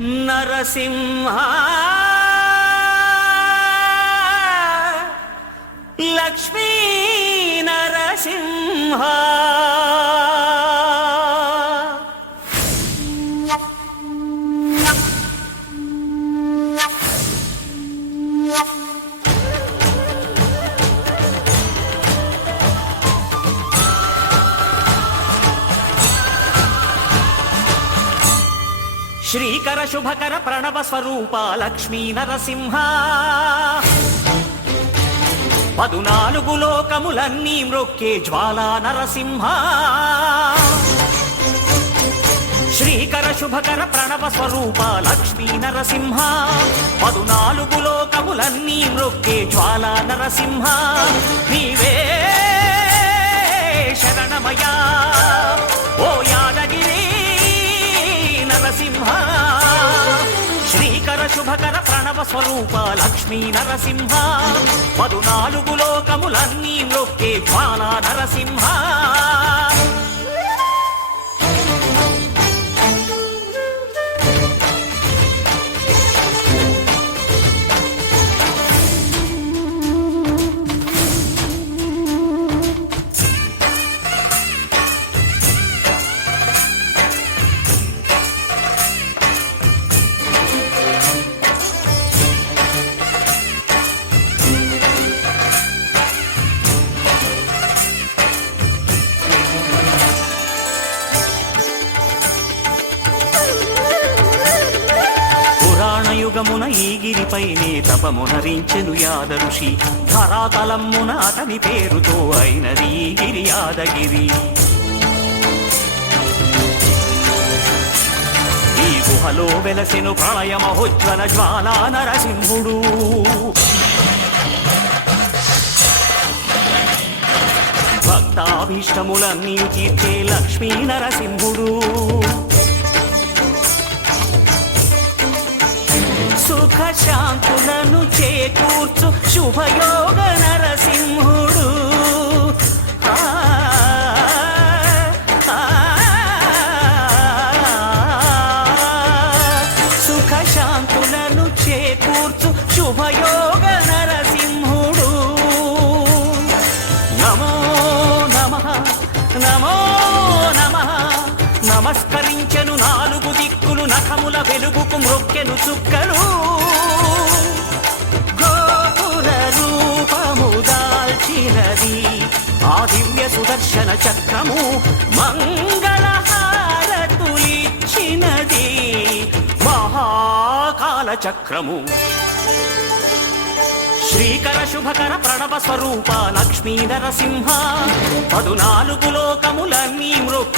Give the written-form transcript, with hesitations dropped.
నరసింహ లక్ష్మీ నరసింహ శ్రీకర శుభకర ప్రణవ స్వరూప లక్ష్మీ నరసింహ 14 లోకములన్నీ మ్రొక్కే జ్వాలా నరసింహ శ్రీకర శుభకర ప్రణవ స్వరూప లక్ష్మీ నరసింహ 14 లోకములన్నీ మ్రొక్కే జ్వాలా నరసింహ నీవే శరణమయ్యా ఓ యాదగిరి నరసింహ శ్రీకర శుభకర ప్రణవ స్వరూప లక్ష్మీ నరసింహ 14 లోకములన్నీ మ్రొక్కే జ్వాలా నరసింహ యుగమున ఈ గిరిపైనే తపమునరించెను యాద ఋషి ధరాతలమ్మున అతని పేరుతో అయినది ఈ గిరి యాదగిరి ఈ గుహలో వెలసెను ప్రళయ మహోజ్వల జ్వాలా నరసింహుడు భక్తాభీష్టములన్నీ తీర్చే లక్ష్మీ నరసింహుడు సుఖ శాంతులను చేకూర్చు శుభయోగ నరసింహుడు సుఖ శాంతులను చేకూర్చు శుభయోగ నరసింహుడు నమో నమః నమో నమః నమస్కరించెను 4 దిక్కులు నఖముల వెలుగుకు మ్రొక్కెను చుక్కలు గోపుర రూపము దాల్చినది ఆ దివ్య సుదర్శన చక్రము మంగళ హారతులిచ్చినది మహాకాల చక్రము శ్రీకర శుభకర ప్రణవ స్వరూప లక్ష్మీ నరసింహ 14 లోకములన్నీ మ్రొక్కే